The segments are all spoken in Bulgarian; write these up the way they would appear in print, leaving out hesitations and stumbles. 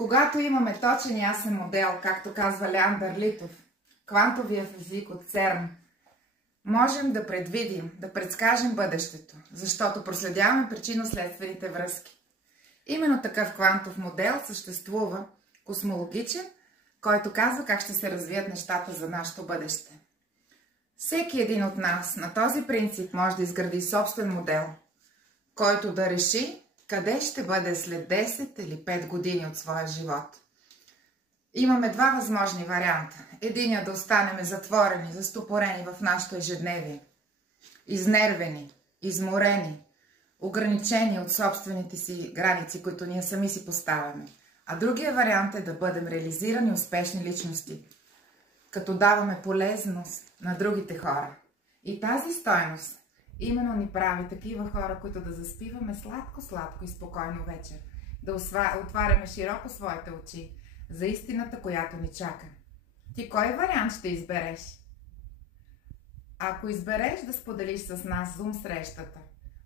Когато имаме точен и ясен модел, както казва Леандър Литов, квантовия физик от ЦЕРН, можем да предвидим, да предскажем бъдещето, защото проследяваме причинно-следствените връзки. Именно такъв квантов модел съществува, космологичен, който казва как ще се развият нещата за нашето бъдеще. Всеки един от нас на този принцип може да изгради собствен модел, който да реши къде ще бъде след 10 или 5 години от своя живот. Имаме два възможни варианта. Единият да останем затворени, застопорени в нашето ежедневие, изнервени, изморени, ограничени от собствените си граници, които ние сами си поставяме. А другия вариант е да бъдем реализирани успешни личности, като даваме полезност на другите хора. И тази стойност именно ни прави такива хора, които да заспиваме сладко-сладко и спокойно вечер, да отваряме широко своите очи за истината, която ни чака. Ти кой вариант ще избереш? Ако избереш да споделиш с нас Zoom срещата,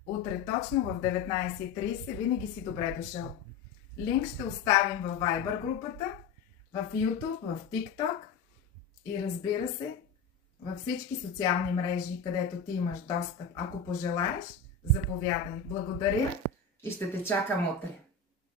утре точно в 19:30 винаги си добре дошъл. Линк ще оставим в Viber групата, в YouTube, в TikTok и разбира се, във всички социални мрежи, където ти имаш достъп. Ако пожелаеш, заповядай. Благодаря и ще те чакам утре.